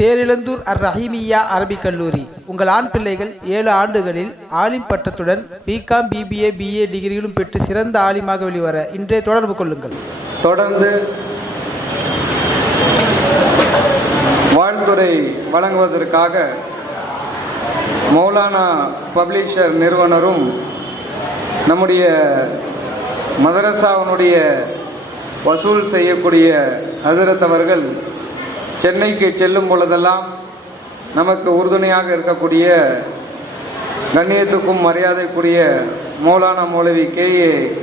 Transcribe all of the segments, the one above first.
தேரிழந்தூர் அர் ரஹீமியா அரபிக் கல்லூரி. உங்கள் ஆண் பிள்ளைகள் ஏழு ஆண்டுகளில் ஆலிம் பட்டத்துடன் பிகாம் பிபிஏ பிஏ டிகிரிகளும் பெற்று சிறந்த ஆலிமாக வெளிவர இன்றே தொடர்பு கொள்ளுங்கள். தொடர்ந்து வாழ்த்துறை வழங்குவதற்காக மௌலானா பப்ளிஷர் நிறுவனரும் நம்முடைய மதரசாவினுடைய வசூல் செய்யக்கூடிய ஹசரத் அவர்கள் சென்னைக்கு செல்லும் பொழுதெல்லாம் நமக்கு உறுதுணையாக இருக்கக்கூடிய கண்ணியத்துக்கும் மரியாதைக்குரிய மௌலானா மௌலவி கே. ஏ.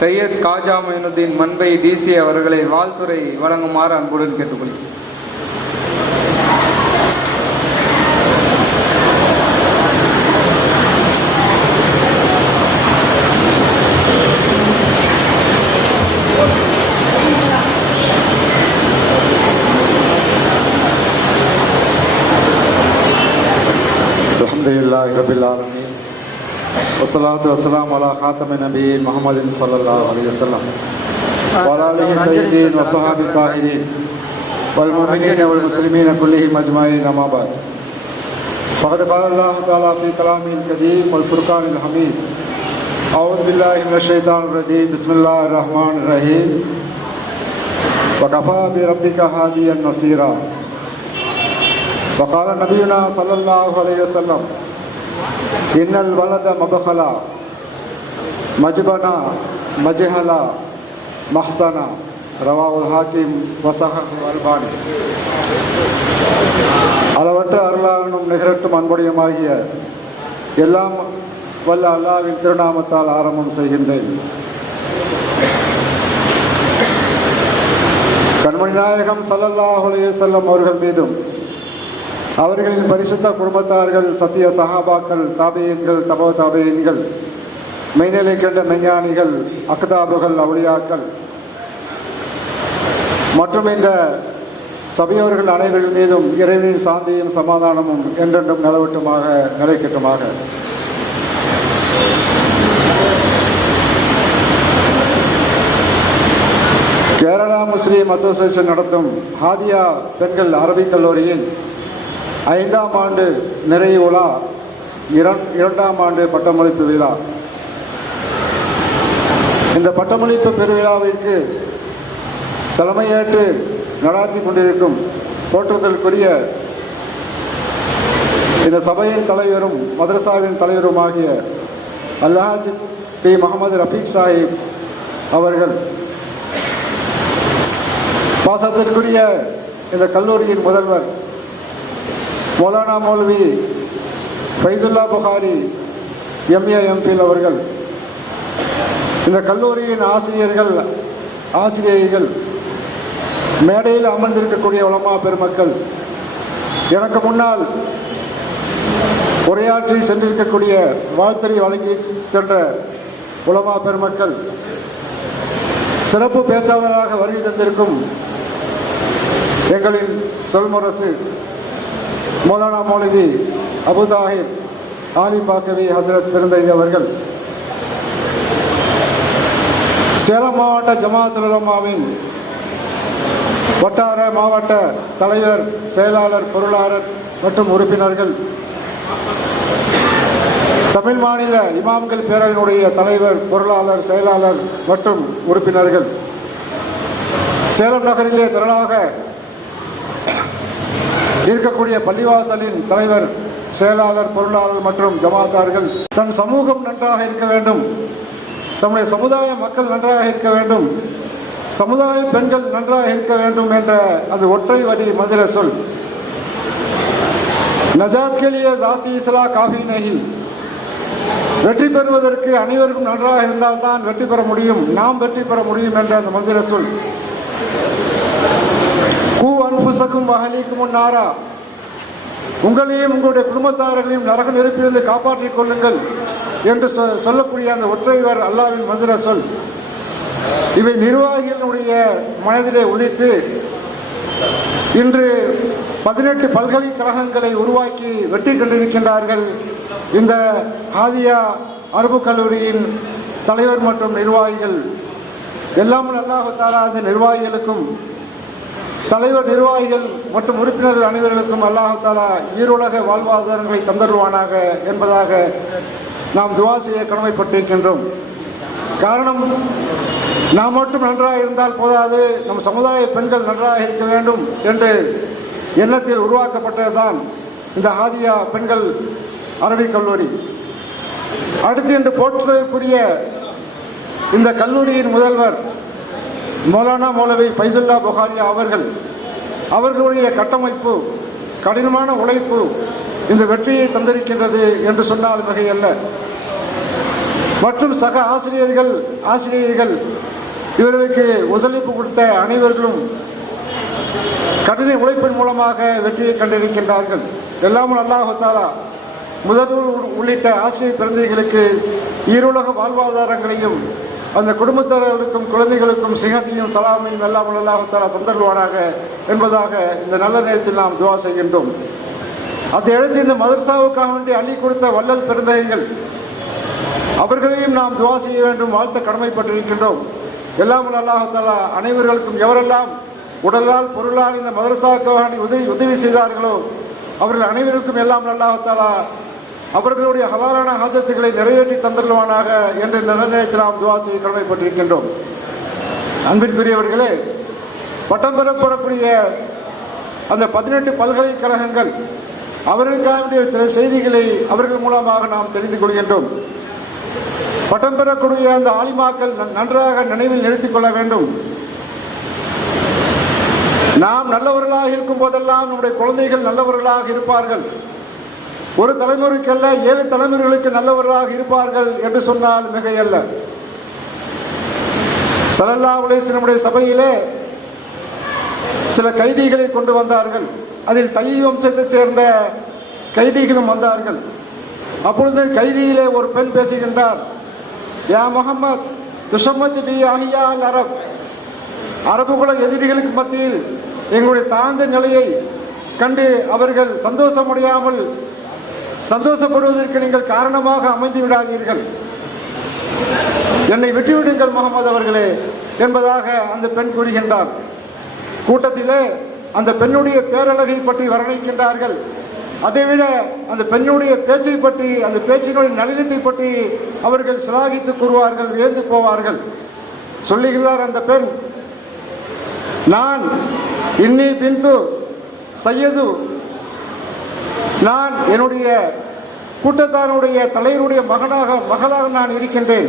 சையத் காஜா மொயினுddin மன்பை டிசி அவர்களை வாழ்த்துறை வழங்குமாறு அன்புடன் கேட்டுக்கொள்கிறேன். الحمد لله رب العالمين والصلاة والسلام على خاتم النبيين محمد صلى الله عليه وسلم وعلى آله الطيبين وصحابه الطاهرين والمؤمنين والمسلمين كلهم أجمعين أما بعد فقد قال الله تعالى في كلامه القديم والفرقان الحميد أعوذ بالله من الشيطان الرجيم بسم الله الرحمن الرحيم وكفى بربك هاديا نصيرا وقال نبينا صلى الله عليه وسلم إن الولد مبخلا مجبنا مجهلا محسنا رواه الحاكم وصححه الألباني அளவற்ற அருளாளனும் நிகரட்டும் அன்புடையமாகிய எல்லாம் வல்ல அல்லாவின் திருநாமத்தால் ஆரம்பம் செய்கின்றேன் கண்மணி நாயகம் சல்லல்லாஹு அலைஹி வஸல்லம் அவர்கள் மீதும் அவர்களின் பரிசுத்த குடும்பத்தார்கள் சத்திய சஹாபாக்கள் தாபியன்கள் தபோ தாபியன்கள் மெய்நிலை கண்ட மெஞ்ஞானிகள் அக்தாபுகள் அவுளியாக்கள் மற்றும் இந்த சபையோர்கள் அனைவர்கள் மீதும் இறைவனின் சாந்தியும் சமாதானமும் என்றென்றும் நிலவட்டுமாக நிலைக்கட்டுமாக. கேரளா முஸ்லீம் அசோசியேஷன் நடத்தும் ஹாதியா பெண்கள் அரபிக் கல்லூரியின் ஐந்தாம் ஆண்டு நிறைவு விழா இரண் இரண்டாம் ஆண்டு பட்டமளிப்பு விழா. இந்த பட்டமளிப்பு பெருவிழாவிற்கு தலைமையேற்று நடாத்தி கொண்டிருக்கும் போற்றுதலுக்குரிய இந்த சபையின் தலைவரும் மதரசாவின் தலைவருமாகிய அல்ஹாஜ் பி. முகமது ரஃபீக் சாஹிப் அவர்கள் பாசத்திற்குரிய இந்த கல்லூரியின் முதல்வர் மௌலானா மௌல்வி ஃபைசுல்லா புகாரி எம்ஏ எம்பில் அவர்கள் இந்த கல்லூரியின் ஆசிரியர்கள் ஆசிரியர்கள் மேடையில் அமர்ந்திருக்கக்கூடிய உலமா பெருமக்கள் எனக்கு முன்னால் உரையாற்றி சென்றிருக்கக்கூடிய வாழ்த்தறி வழங்கி சென்ற உலமா பெருமக்கள் சிறப்பு பேச்சாளராக வருகை தந்திருக்கும் எங்களின் சொல்முரசு மௌலானா மௌலவி அபுதாஹிப் ஆலி பாக்கவி ஹசரத் பெருந்தகை அவர்கள். சேலம் மாவட்ட ஜமாத் உலமாவின் வட்டார மாவட்ட தலைவர் செயலாளர் பொருளாளர் மற்றும் உறுப்பினர்கள். தமிழ் மாநில இமாம்கள் பேரவையினுடைய தலைவர் பொருளாளர் செயலாளர் மற்றும் உறுப்பினர்கள். சேலம் நகரிலே திரளாக இருக்கக்கூடிய பள்ளிவாசலின் தலைவர் செயலாளர் பொருளாளர் மற்றும் ஜமாத்தார்கள் தன் சமூகம் நன்றாக இருக்க வேண்டும். தம்முடைய சமுதாய மக்கள் நன்றாக இருக்க வேண்டும். சமுதாய பெண்கள் நன்றாக இருக்க வேண்டும் என்ற அது ஒற்றை வரி மதுர சொல். நஜாத் கேலிய ஜாதி இஸ்லா காஃபி நகி வெற்றி பெறுவதற்கு அனைவருக்கும் நன்றாக இருந்தால்தான் வெற்றி பெற முடியும். நாம் வெற்றி பெற முடியும் என்ற அந்த மந்திர சொல். கூ அன்புசக்கும் வகலிக்கும் நாரா உங்களையும் உங்களுடைய குடும்பத்தார்களையும் நரக நெருப்பிலிருந்து காப்பாற்றிக் கொள்ளுங்கள் என்று சொ- சொல்லக்கூடிய அந்த ஒற்றைவர் அல்லாவின் மதுர சொல். இவை நிர்வாகிகளுடைய மனதிலே உதித்து இன்று பதினெட்டு பல்கலைக்கழகங்களை உருவாக்கி வெற்றி கண்டிருக்கின்றார்கள். இந்த ஆதியா அரபு கல்லூரியின் தலைவர் மற்றும் நிர்வாகிகள். எல்லாம் நல்லாகத்தாரா அந்த நிர்வாகிகளுக்கும் தலைவர் நிர்வாகிகள் மற்றும் உறுப்பினர்கள் அனைவர்களுக்கும் அல்லாஹாலா ஈருலக வாழ்வாதாரங்களை தந்தருவானாக என்பதாக நாம் துவா செய்ய கடமைப்பட்டிருக்கின்றோம். காரணம் நாம் மட்டும் நன்றாக இருந்தால் போதாது நம் சமுதாய பெண்கள் நன்றாக இருக்க வேண்டும் என்று எண்ணத்தில் உருவாக்கப்பட்டதுதான் இந்த ஆதியா பெண்கள் அரபிக் கல்லூரி. அடுத்து என்று போற்றுதலுக்குரிய இந்த கல்லூரியின் முதல்வர் மௌலானா மௌலவி ஃபைசுல்லா புகாரியா அவர்கள் அவர்களுடைய கட்டமைப்பு கடினமான உழைப்பு இந்த வெற்றியை தந்திருக்கின்றது என்று சொன்னால் மிகையல்ல. மற்றும் சக ஆசிரியர்கள் ஆசிரியர்கள் இவர்களுக்கு ஒத்துழைப்பு கொடுத்த அனைவர்களும் கடின உழைப்பின் மூலமாக வெற்றியை கண்டிருக்கின்றார்கள். எல்லாமும் அல்லாஹாலா முதல்வர் உள்ளிட்ட ஆசிரியர் பிறந்தைகளுக்கு ஈருலக வாழ்வாதாரங்களையும் அந்த குடும்பத்தார்களுக்கும் குழந்தைகளுக்கும் சிகத்தையும் சலாமையும் எல்லாம் அல்லாஹு தந்தருவானாக என்பதாக இந்த நல்ல நேரத்தில் நாம் துவா செய்கின்றோம். அதை எழுதி இந்த மதர்சாவுக்காக வேண்டி அள்ளி கொடுத்த வள்ளல் பெருந்தகைகள் அவர்களையும் நாம் துவா செய்ய வேண்டும் வாழ்த்த கடமைப்பட்டிருக்கின்றோம். எல்லாம் அல்லாஹத்தாலா அனைவர்களுக்கும் எவரெல்லாம் உடலால் பொருளால் இந்த மதரசாவுக்காக உதவி உதவி செய்தார்களோ அவர்கள் அனைவருக்கும் எல்லாம் அல்லாஹு அவர்களுடைய ஹலாலான ஆஜத்துக்களை நிறைவேற்றி தந்தருவானாக என்ற இந்த நிலையத்தில் நாம் துவா செய்ய கடமைப்பட்டிருக்கின்றோம். அன்பிற்குரியவர்களே பட்டம் பெறப்படக்கூடிய அந்த பதினெட்டு பல்கலைக்கழகங்கள் அவர்களுக்காக சில செய்திகளை அவர்கள் மூலமாக நாம் தெரிந்து கொள்கின்றோம். பட்டம் பெறக்கூடிய அந்த ஆலிமாக்கள் நன்றாக நினைவில் நிறுத்திக் கொள்ள வேண்டும். நாம் நல்லவர்களாக இருக்கும் போதெல்லாம் நம்முடைய குழந்தைகள் நல்லவர்களாக இருப்பார்கள். ஒரு தலைமுறைக்கல்ல ஏழு தலைமுறைகளுக்கு நல்லவர்களாக இருப்பார்கள் என்று சொன்னால் மிகையல்ல. சலல்லா உலேசனுடைய சபையிலே சில கைதிகளை கொண்டு வந்தார்கள். அதில் தையை வம்சத்தைச் சேர்ந்த கைதிகளும் வந்தார்கள். அப்பொழுது கைதியிலே ஒரு பெண் பேசுகின்றார். யா முகமது துஷமத் பி அஹியா அரப். அரபுகுல எதிரிகளுக்கு மத்தியில் எங்களுடைய தாழ்ந்த நிலையை கண்டு அவர்கள் சந்தோஷமடையாமல் சந்தோஷப்படுவதற்கு நீங்கள் காரணமாக அமைந்து விடாதீர்கள் என்னை விட்டுவிடுங்கள் முகமது அவர்களே என்பதாக அந்த பெண் கூறுகின்றார். கூட்டத்திலே அந்த பெண்ணுடைய பேரழகை பற்றி வர்ணிக்கின்றார்கள். அதைவிட அந்த பெண்ணுடைய பேச்சை பற்றி அந்த பேச்சினுடைய நளினத்தை பற்றி அவர்கள் சிலாகித்து கூறுவார்கள் வியந்து போவார்கள். சொல்லுகிறார் அந்த பெண் நான் இன்னி பிந்து சையது நான் என்னுடைய கூட்டத்தாருடைய தலைவருடைய மகனாக மகளாக நான் இருக்கின்றேன்.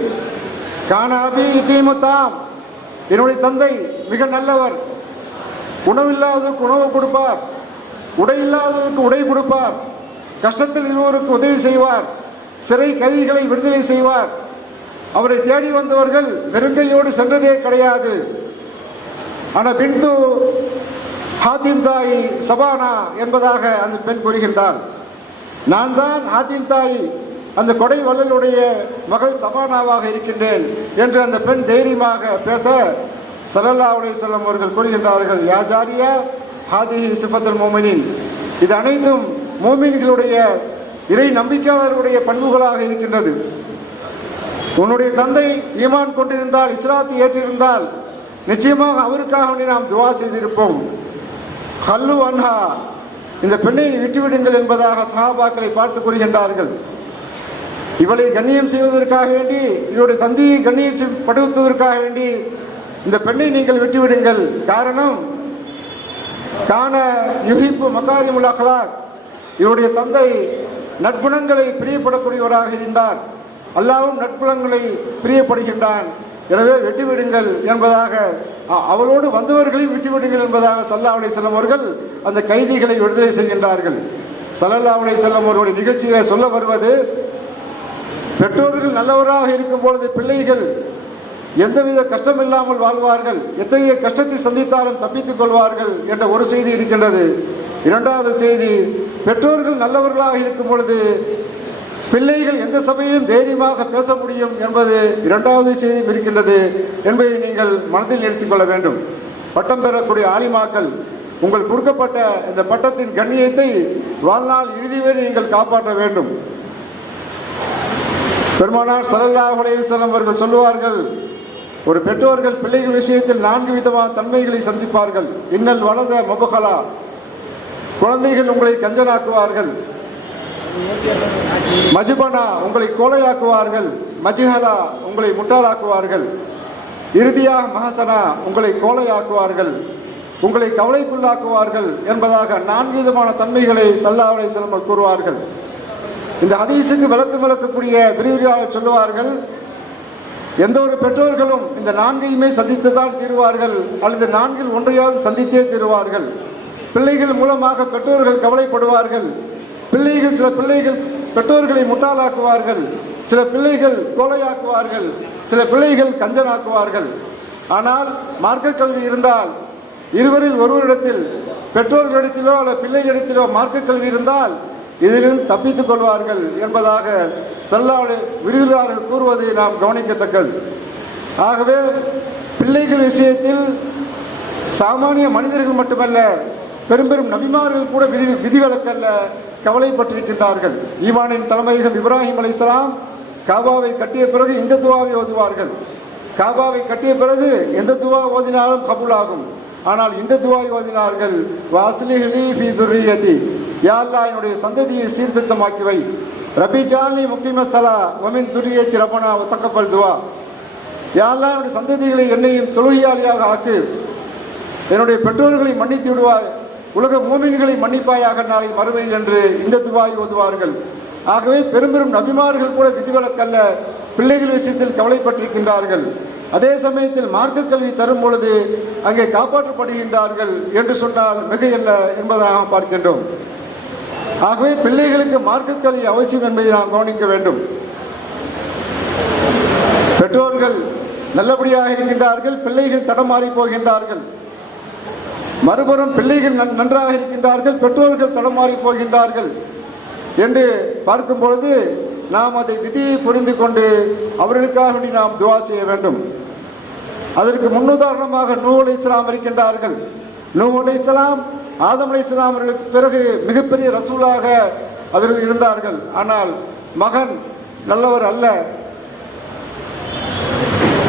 கானாபி தீமுத்தாம். என்னுடைய தந்தை மிக நல்லவர். உணவில்லாததுக்கு உணவு கொடுப்பார். உடை இல்லாததுக்கு உடை கொடுப்பார். கஷ்டத்தில் இருவருக்கு உதவி செய்வார். சிறை கைதிகளை விடுதலை செய்வார். அவரை தேடி வந்தவர்கள் நெருங்கையோடு சென்றதே கிடையாது. ஆனால் பின்து ஹாத்திம் தாய் சபானா என்பதாக அந்த பெண் கூறுகின்றார் நான் தான் ஹாத்திம் தாய் அந்த கொடை வள்ளலுடைய மகள் சபானாவாக இருக்கின்றேன் என்று அந்த பெண் தைரியமாக பேச சல்லல்லா அலைஹிஸ்ஸலாம் அவர்கள் கூறுகின்றார்கள். யாஜாரியா ஹாதிஹி சிபத்தல் மோமினின் இது அனைத்தும் மோமின்களுடைய இறை நம்பிக்கையாளர்களுடைய பண்புகளாக இருக்கின்றது. உன்னுடைய தந்தை ஈமான் கொண்டிருந்தால் இஸ்லாத்தை ஏற்றிருந்தால் நிச்சயமாக அவருக்காக நாம் துவா செய்திருப்போம். ஹல்லு அன்ஹா. இந்த பெண்ணை விட்டுவிடுங்கள் என்பதாக சஹாபாக்களை பார்த்து கூறுகின்றார்கள். இவளை கண்ணியம் செய்வதற்காக வேண்டி இவருடைய தந்தையை கண்ணியப்படுத்துவதற்காக வேண்டி இந்த பெண்ணை நீங்கள் விட்டுவிடுங்கள். காரணம் கான யுகிப்பு மக்காரிமுல் அகலாக். இவருடைய தந்தை நட்புணங்களை பிரியப்படக்கூடியவராக இருந்தார். அல்லாவும் நட்புணங்களை பிரியப்படுகின்றான். எனவே வெட்டிவிடுங்கள் என்பதாக அவரோடு வந்தவர்களையும் விட்டுவிடுங்கள் என்பதாக சல்லா அலை செல்லம் அவர்கள் அந்த கைதிகளை விடுதலை செய்கின்றார்கள். சல்லல்லா அலை செல்லம் அவர்களுடைய நிகழ்ச்சிகளை சொல்ல வருவது பெற்றோர்கள் நல்லவராக இருக்கும் பொழுது பிள்ளைகள் எந்தவித கஷ்டம் இல்லாமல் வாழ்வார்கள் எத்தகைய கஷ்டத்தை சந்தித்தாலும் தப்பித்துக் கொள்வார்கள் என்ற ஒரு செய்தி இருக்கின்றது. இரண்டாவது செய்தி பெற்றோர்கள் நல்லவர்களாக இருக்கும் பொழுது பிள்ளைகள் எந்த சபையிலும் தைரியமாக பேச முடியும் என்பது இரண்டாவது செய்தியும் இருக்கின்றது என்பதை நீங்கள் மனதில் நிறுத்திக் கொள்ள வேண்டும். பட்டம் பெறக்கூடிய ஆலிமாக்கள் உங்கள் கொடுக்கப்பட்ட இந்த பட்டத்தின் கண்ணியத்தை வாழ்நாள் இறுதி வரை நீங்கள் காப்பாற்ற வேண்டும். பெருமானார் சரல்லா உலகம் அவர்கள் சொல்லுவார்கள் ஒரு பெற்றோர்கள் பிள்ளைகள் விஷயத்தில் நான்கு விதமான தன்மைகளை சந்திப்பார்கள். இன்னல் வளர்ந்த மபுகலா குழந்தைகள் உங்களை கஞ்சனாக்குவார்கள். மஜுபனா உங்களை கோலையாக்குவார்கள் மஜிஹலா உங்களை முட்டாளாக்குவார்கள். இறுதியாக மகசனா உங்களை கோலையாக்குவார்கள் உங்களை கவலைக்குள்ளாக்குவார்கள் என்பதாக நான்கு விதமான தன்மைகளை சல்லா அலைஹிஸ்ஸலாம் கூறுவார்கள். இந்த ஹதீஸுக்கு விளக்கு விளக்கக்கூடிய விரிவுரையாக சொல்லுவார்கள் எந்த ஒரு பெற்றோர்களும் இந்த நான்கையுமே சந்தித்து தான் தீருவார்கள் அல்லது நான்கில் ஒன்றையாவது சந்தித்தே தீருவார்கள். பிள்ளைகள் மூலமாக பெற்றோர்கள் கவலைப்படுவார்கள் பிள்ளைகள் சில பிள்ளைகள் பெற்றோர்களை முட்டாளாக்குவார்கள். சில பிள்ளைகள் கோலையாக்குவார்கள் சில பிள்ளைகள் கஞ்சனாக்குவார்கள். ஆனால் மார்க்க கல்வி இருந்தால் இருவரில் ஒருவரிடத்தில் பெற்றோர்களிடத்திலோ அல்லது பிள்ளைகளிடத்திலோ மார்க்க கல்வி இருந்தால் இதிலிருந்து தப்பித்துக் கொள்வார்கள் என்பதாக செல்லாடு விரிவுதாரர்கள் கூறுவதை நாம் கவனிக்கத்தக்கது. ஆகவே பிள்ளைகள் விஷயத்தில் சாமானிய மனிதர்கள் மட்டுமல்ல பெரும் பெரும் நபிமார்கள் கூட விதி விதிவிலக்கல்ல. கவலைப்பட்டிருக்கின்றார்கள். ஈமானின் தலைமையகம் இப்ராஹிம் அலிஸ்லாம் காபாவை கட்டிய பிறகு இந்த துவாவை ஓதுவார்கள். காபாவை கட்டிய பிறகு எந்த துவா ஓதினாலும் கபூலாகும். ஆனால் இந்த துவாய் ஓதினார்கள் வாஸ்லிஹலி ஃபி துர்ரியதி யா அல்லாஹ் என்னுடைய சந்ததியை சீர்திருத்தமாக்கி வை ரபி ஜாலி முக்கிமஸ்தலா ஒமின் துரியத்தி ரபனா தக்கப்பல் துவா. யா என்னுடைய சந்ததிகளை என்னையும் தொழுகையாளியாக ஆக்கு. என்னுடைய பெற்றோர்களை மன்னித்து விடுவாய். உலக மூமின்களை மன்னிப்பாயாக நாளை மறுமை என்று இந்த துபாய் ஓதுவார்கள். ஆகவே பெரும் பெரும் நபிமார்கள் கூட விதிவிலக்கல்ல பிள்ளைகள் விஷயத்தில் கவலைப்பட்டிருக்கின்றார்கள். அதே சமயத்தில் மார்க்க கல்வி தரும் பொழுது அங்கே காப்பாற்றப்படுகின்றார்கள் என்று சொன்னால் மிகையல்ல என்பதாக பார்க்கின்றோம். ஆகவே பிள்ளைகளுக்கு மார்க்க கல்வி அவசியம் என்பதை நாம் கவனிக்க வேண்டும். பெற்றோர்கள் நல்லபடியாக இருக்கின்றார்கள் பிள்ளைகள் தடமாறி போகின்றார்கள். மறுபுறம் பிள்ளைகள் நன்- நன்றாக இருக்கின்றார்கள் பெற்றோர்கள் தடமாறி போகின்றார்கள் என்று பார்க்கும் பொழுது நாம் அதை விதியை புரிந்து கொண்டு அவர்களுக்காக வேண்டி நாம் துவா செய்ய வேண்டும். அதற்கு முன்னுதாரணமாக நூ அலை இஸ்லாம் இருக்கின்றார்கள். நூ அலை இஸ்லாம் ஆதம் அலி இஸ்லாம் அவர்களுக்கு பிறகு மிகப்பெரிய ரசூலாக அவர்கள் இருந்தார்கள். ஆனால் மகன் நல்லவர் அல்ல.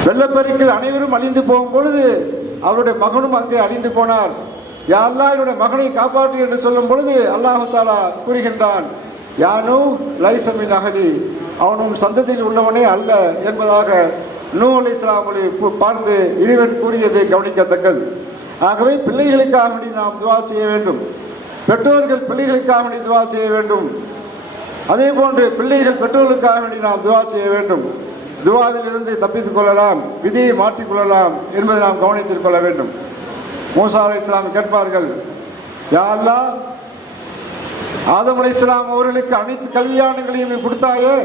வெள்ளப்பெருக்கில் அனைவரும் அழிந்து போகும் பொழுது அவருடைய மகனும் அங்கே அழிந்து போனார். யா என்னுடைய மகனை காப்பாற்று என்று சொல்லும் பொழுது அல்லாஹாலா கூறுகின்றான் யானும் லைசமின் அகலி அவனும் சந்ததியில் உள்ளவனே அல்ல என்பதாக நூ அலி இஸ்லாமலை பார்த்து இறைவன் கூறியது கவனிக்கத்தக்கது. ஆகவே பிள்ளைகளுக்காக வேண்டி நாம் துவா செய்ய வேண்டும். பெற்றோர்கள் பிள்ளைகளுக்காக வேண்டி துவா செய்ய வேண்டும். அதே போன்று பிள்ளைகள் பெற்றோர்களுக்காக வேண்டி நாம் துவா செய்ய வேண்டும். துவாவில் இருந்து தப்பித்துக் கொள்ளலாம் விதியை மாற்றிக்கொள்ளலாம் என்பதை நாம் கவனித்துக் கொள்ள வேண்டும். மூசா அலை இஸ்லாம் கேட்பார்கள் யா அல்லாஹ் ஆதம் அலை இஸ்லாம் அவர்களுக்கு அனைத்து கல்யாணங்களையும் கொடுத்தாயே?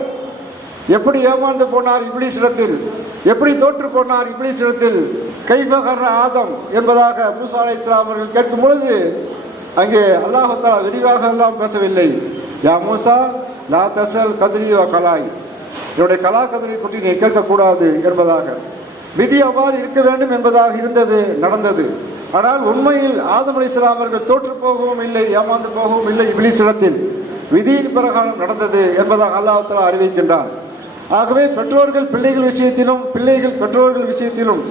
எப்படி ஏமாந்து போனார் இப்ளீஸ் இடத்தில் எப்படி தோற்று போனார் இப்ளீஸ் இடத்தில் கைபகர் ஆதம்? என்பதாக மூசா அலை இஸ்லாம் அவர்கள் கேட்கும் பொழுது அங்கே அல்லாஹாலா விரிவாக எல்லாம் பேசவில்லை. யா மூசா லா தசல் கதிரியோ கலாய். என்னுடைய கலா பற்றி நீ கேட்கக்கூடாது என்பதாக. விதி அவ்வாறு இருக்க வேண்டும் என்பதாக இருந்தது நடந்தது. ஆனால் உண்மையில் ஆதம் அவர்கள் தோற்று போகவும் இல்லை ஏமாந்து போகவும் இல்லை இப்ளீஸ் இடத்தில் விதியின் பிரகாரம் நடந்தது என்பதாக அல்லாஹ் அறிவிக்கின்றான். ஆகவே பெற்றோர்கள் பிள்ளைகள் விஷயத்திலும் பிள்ளைகள் பெற்றோர்கள் விஷயத்திலும்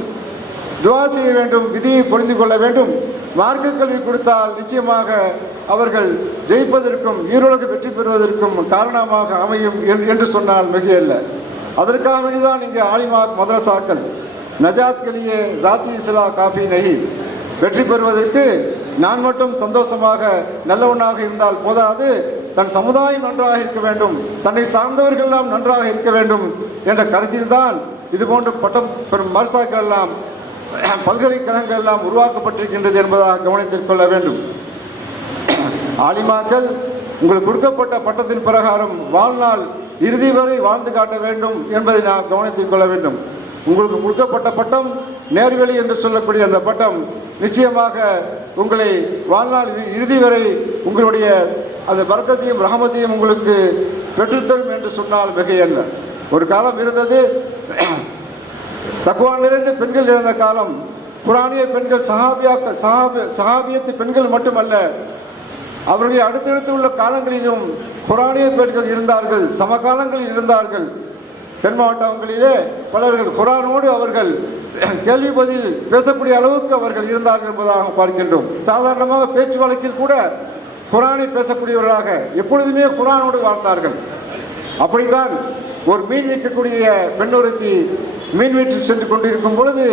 துவா செய்ய வேண்டும் விதியை புரிந்து கொள்ள வேண்டும். மார்க்க கல்வி கொடுத்தால் நிச்சயமாக அவர்கள் ஜெயிப்பதற்கும் ஈரோடு வெற்றி பெறுவதற்கும் காரணமாக அமையும் என்று சொன்னால் மிகையல்ல. அதற்காக வேண்டிதான் இங்கே ஆலிமா மதரசாக்கள் நஜாத் கலியே ஜாத்தி இஸ்லா காஃபி நகி வெற்றி பெறுவதற்கு நான் மட்டும் சந்தோஷமாக நல்லவனாக இருந்தால் போதாது. தன் சமுதாயம் நன்றாக இருக்க வேண்டும். தன்னை சார்ந்தவர்கள் எல்லாம் நன்றாக இருக்க வேண்டும் என்ற கருத்தில்தான் இது போன்ற பட்டம் பெறும் மரசாக்கள் எல்லாம் பல்கலைக்கழகங்கள் எல்லாம் உருவாக்கப்பட்டிருக்கின்றது என்பதாக கவனத்தில் கொள்ள வேண்டும். ஆலிமாக்கள் உங்களுக்கு கொடுக்கப்பட்ட பட்டத்தின் பிரகாரம் வாழ்நாள் இறுதி வரை வாழ்ந்து காட்ட வேண்டும் என்பதை நாம் கவனத்தில் கொள்ள வேண்டும். உங்களுக்கு கொடுக்கப்பட்ட பட்டம் நேர்வழி என்று சொல்லக்கூடிய அந்த பட்டம் நிச்சயமாக உங்களை வாழ்நாள் இறுதி வரை உங்களுடைய அந்த வர்க்கத்தையும் ரகமத்தையும் உங்களுக்கு பெற்றுத்தரும் என்று சொன்னால் மிகையல்ல. ஒரு காலம் இருந்தது தக்குவா நிறைந்த பெண்கள் இருந்த காலம் குரானிய பெண்கள் சஹாபியாக்க சஹாபி சஹாபியத்து பெண்கள் மட்டுமல்ல அவர்கள் அடுத்தடுத்து உள்ள காலங்களிலும் குரானிய பெண்கள் இருந்தார்கள் சமகாலங்களில் இருந்தார்கள். தென் மாவட்டங்களிலே பலர்கள் குரானோடு அவர்கள் கேள்வி பதில் பேசக்கூடிய அளவுக்கு அவர்கள் இருந்தார்கள் என்பதாக பார்க்கின்றோம். சாதாரணமாக பேச்சு வழக்கில் கூட குரானை பேசக்கூடியவர்களாக எப்பொழுதுமே குரானோடு வாழ்ந்தார்கள். அப்படித்தான் ஒரு மீன் நிற்கக்கூடிய பெண்ணொருத்தி மீன் வீட்டில் சென்று கொண்டிருக்கும் பொழுது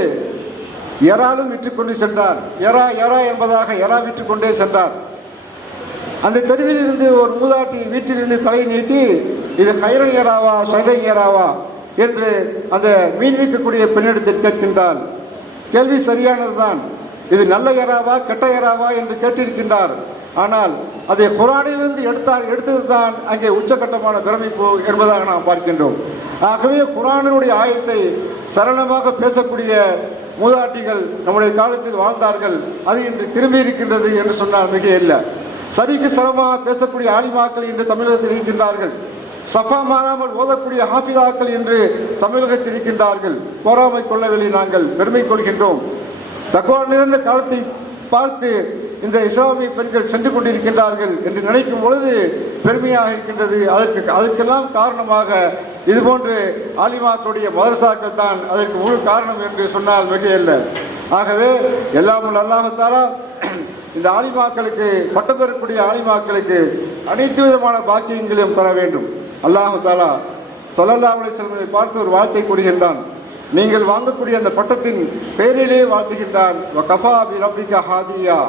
எறாலும் விற்றுக்கொண்டு சென்றார். எறா எறா என்பதாக எறா விற்றுக்கொண்டே சென்றார். அந்த தெருவில் இருந்து ஒரு மூதாட்டி வீட்டிலிருந்து தலை நீட்டி இது கைரை ஏறாவா சைரை ஏறாவா என்று அந்த மீன் விற்கக்கூடிய பெண்ணிடத்தில் கேட்கின்றார் கேள்வி சரியானதுதான். இது நல்ல ஏறாவா கெட்ட ஏறாவா என்று கேட்டிருக்கின்றார். ஆனால் அதை குரானிலிருந்து எடுத்தார் எடுத்தது தான் அங்கே உச்சகட்டமான பிரமிப்பு என்பதாக நாம் பார்க்கின்றோம். ஆகவே குரானினுடைய ஆயத்தை சரளமாக பேசக்கூடிய மூதாட்டிகள் நம்முடைய காலத்தில் வாழ்ந்தார்கள். அது இன்று திரும்பி இருக்கின்றது என்று சொன்னால் மிக இல்லை சரிக்கு சரமாக பேசக்கூடிய ஆலிமாக்கள் இன்று தமிழகத்தில் இருக்கின்றார்கள். சஃபா மாறாமல் ஓதக்கூடிய ஹாஃபிதாக்கள் என்று தமிழகத்தில் இருக்கின்றார்கள். போராமை கொள்ளவில்லை நாங்கள் பெருமை கொள்கின்றோம். தகவல் நிறைந்த காலத்தை பார்த்து இந்த இஸ்லாமிய பெண்கள் சென்று கொண்டிருக்கின்றார்கள் என்று நினைக்கும் பொழுது பெருமையாக இருக்கின்றது. அதற்கு அதற்கெல்லாம் காரணமாக இதுபோன்று ஆலிமாக்களுடைய மதரசாக்கள் தான் அதற்கு முழு காரணம் என்று சொன்னால் மிகையல்ல. ஆகவே எல்லாம் அல்லாஹத்தாரா இந்த ஆலிமாக்களுக்கு பட்டம் பெறக்கூடிய ஆலிமாக்களுக்கு அனைத்து விதமான பாக்கியங்களையும் தர வேண்டும். அல்லாஹு தாலா சல்லல்லா செல்வதை பார்த்து ஒரு வார்த்தை கூறுகின்றான். நீங்கள் வாங்கக்கூடிய அந்த பட்டத்தின் பெயரிலே வாழ்த்துகின்றான். கஃபா பி ரப்பிகா ஹாதியா.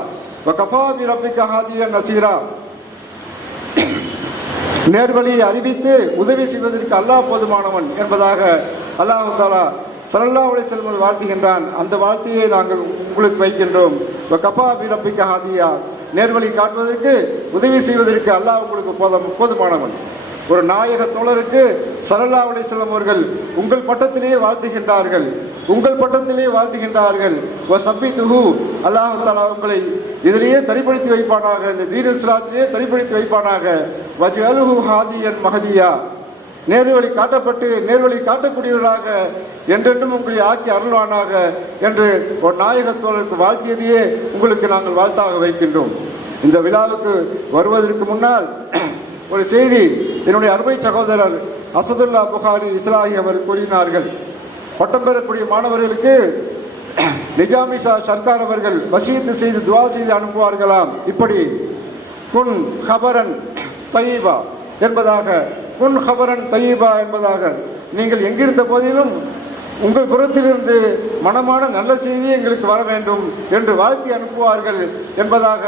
வகஃபா கஃபா ஹாதிய நசீரா. நேர்வழியை அறிவித்து உதவி செய்வதற்கு அல்லாஹ் போதுமானவன் என்பதாக அல்லாஹு தாலா சல்லல்லா அலைஹி செல்வம் வாழ்த்துகின்றான். அந்த வாழ்த்தையை நாங்கள் உங்களுக்கு வைக்கின்றோம். கபா கஃபா ஹாதியா. நேர்வழி காட்டுவதற்கு உதவி செய்வதற்கு அல்லாஹ் உங்களுக்கு போதும் போதுமானவன். ஒரு நாயக தோழருக்கு சல்லல்லா அலிஸ்லாம் அவர்கள் உங்கள் பட்டத்திலேயே வாழ்த்துகின்றார்கள். உங்கள் பட்டத்திலே வாழ்த்துகின்றார்கள். ஓ துஹு அல்லாஹு தாலா உங்களை இதிலேயே தனிப்படுத்தி வைப்பானாக இந்த தீன இஸ்லாத்திலேயே தனிப்படுத்தி வைப்பானாக. வஜ் அலுஹு ஹாதியன் மஹதியா நேர்வழி காட்டப்பட்டு நேர்வழி காட்டக்கூடியவர்களாக என்றென்றும் உங்களை ஆக்கி அருள்வானாக என்று ஒரு நாயக தோழருக்கு வாழ்த்தியதையே உங்களுக்கு நாங்கள் வாழ்த்தாக வைக்கின்றோம். இந்த விழாவுக்கு வருவதற்கு முன்னால் ஒரு செய்தி என்னுடைய அருமை சகோதரர் அசதுல்லா புகாரி இஸ்லாஹி அவர் கூறினார்கள். பட்டம் பெறக்கூடிய மாணவர்களுக்கு நிஜாமி சர்க்கார் அவர்கள் வசீத்து செய்து துவா செய்து அனுப்புவார்களாம். இப்படி குன் ஹபரன் தயீபா என்பதாக குன் ஹபரன் தயீபா என்பதாக நீங்கள் எங்கிருந்த போதிலும் உங்கள் புறத்திலிருந்து மனமான நல்ல செய்தி எங்களுக்கு வர வேண்டும் என்று வாழ்த்தி அனுப்புவார்கள் என்பதாக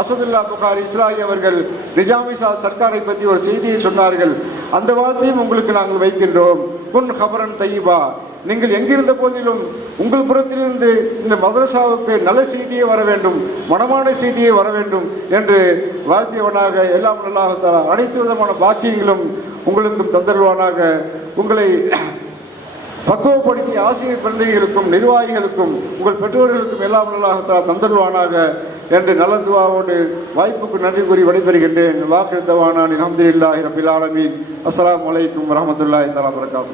அசதுல்லா புகார் இஸ்லாஹி அவர்கள் நிஜாமிசா சர்க்காரை பற்றி ஒரு செய்தியை சொன்னார்கள். அந்த வாழ்த்தையும் உங்களுக்கு நாங்கள் வைக்கின்றோம். குன் ஹபரன் தையீபா நீங்கள் எங்கிருந்த போதிலும் உங்கள் புறத்திலிருந்து இந்த மதரசாவுக்கு நல்ல செய்தியே வர வேண்டும் மனமான செய்தியே வர வேண்டும் என்று வாழ்த்தியவனாக எல்லாம் நல்லாக அனைத்து விதமான பாக்கியங்களும் உங்களுக்கும் தந்தருவானாக உங்களை பக்குவப்படுத்தி ஆசிரியர் குழந்தைகளுக்கும் நிர்வாகிகளுக்கும் உங்கள் பெற்றோர்களுக்கும் எல்லாம் நல்லாக தந்தருவானாக என்று நல்ல துவாவோடு வாய்ப்புக்கு நன்றி கூறி விடைபெறுகின்றேன். வாக்கு தவானான் அஹமதுல்லாஹி ரபில் ஆலமீன். அஸ்லாம் வலைக்கம் வரமத்துல்லாஹி தலா வரகாத்து